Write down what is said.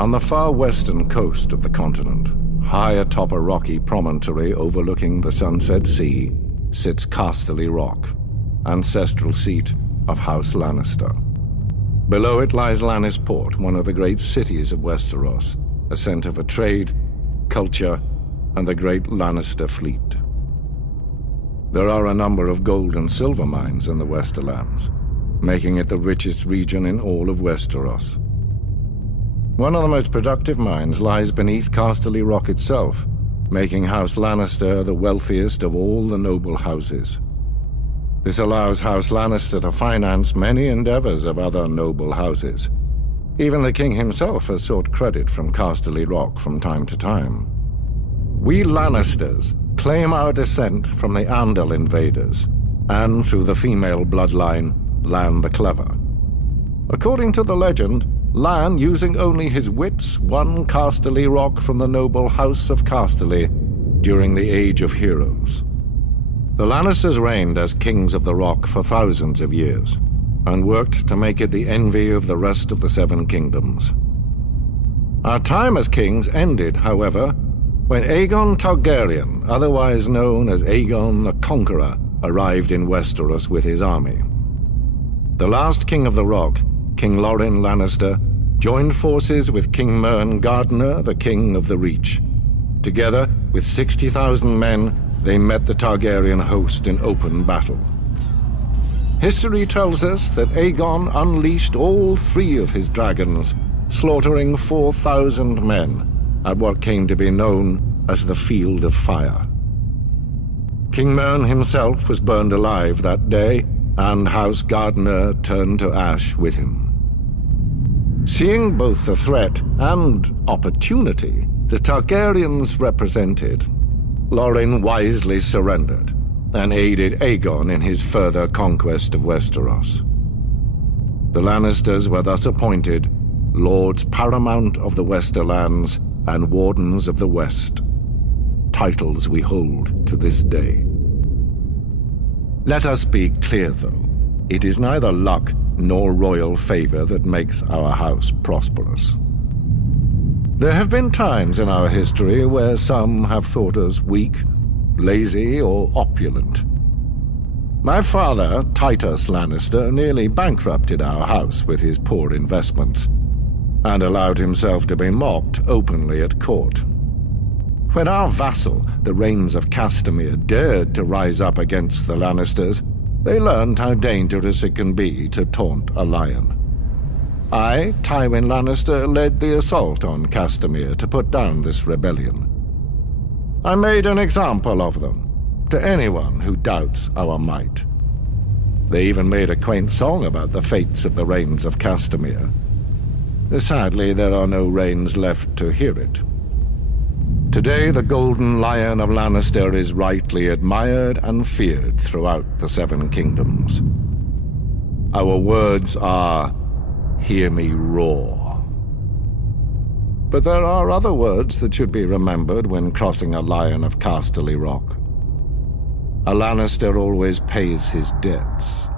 On the far western coast of the continent, high atop a rocky promontory overlooking the Sunset Sea, sits Casterly Rock, ancestral seat of House Lannister. Below it lies Lannisport, one of the great cities of Westeros, a center for trade, culture, and the great Lannister fleet. There are a number of gold and silver mines in the Westerlands, making it the richest region in all of Westeros. One of the most productive mines lies beneath Casterly Rock itself, making House Lannister the wealthiest of all the noble houses. This allows House Lannister to finance many endeavors of other noble houses. Even the king himself has sought credit from Casterly Rock from time to time. We Lannisters claim our descent from the Andal invaders, and through the female bloodline, Lann the Clever. According to the legend, Lann, using only his wits, won Casterly Rock from the noble House of Casterly during the Age of Heroes. The Lannisters reigned as kings of the Rock for thousands of years, and worked to make it the envy of the rest of the Seven Kingdoms. Our time as kings ended, however, when Aegon Targaryen, otherwise known as Aegon the Conqueror, arrived in Westeros with his army. The last king of the Rock, King Loren Lannister, joined forces with King Mern Gardener, the king of the Reach. Together, with 60,000 men, they met the Targaryen host in open battle. History tells us that Aegon unleashed all 3 of his dragons, slaughtering 4,000 men at what came to be known as the Field of Fire. King Mern himself was burned alive that day, and House Gardener turned to ash with him. Seeing both the threat and opportunity the Targaryens represented, Loren wisely surrendered and aided Aegon in his further conquest of Westeros. The Lannisters were thus appointed Lords Paramount of the Westerlands and Wardens of the West, titles we hold to this day. Let us be clear, though. It is neither luck nor royal favor that makes our house prosperous. There have been times in our history where some have thought us weak, lazy, or opulent. My father, Titus Lannister, nearly bankrupted our house with his poor investments, and allowed himself to be mocked openly at court. When our vassal, the Rains of Castamere, dared to rise up against the Lannisters, they learned how dangerous it can be to taunt a lion. I, Tywin Lannister, led the assault on Castamere to put down this rebellion. I made an example of them, to anyone who doubts our might. They even made a quaint song about the fates of the Rains of Castamere. Sadly, there are no Rains left to hear it. Today, the Golden Lion of Lannister is rightly admired and feared throughout the Seven Kingdoms. Our words are, "Hear me roar." But there are other words that should be remembered when crossing a Lion of Casterly Rock. A Lannister always pays his debts.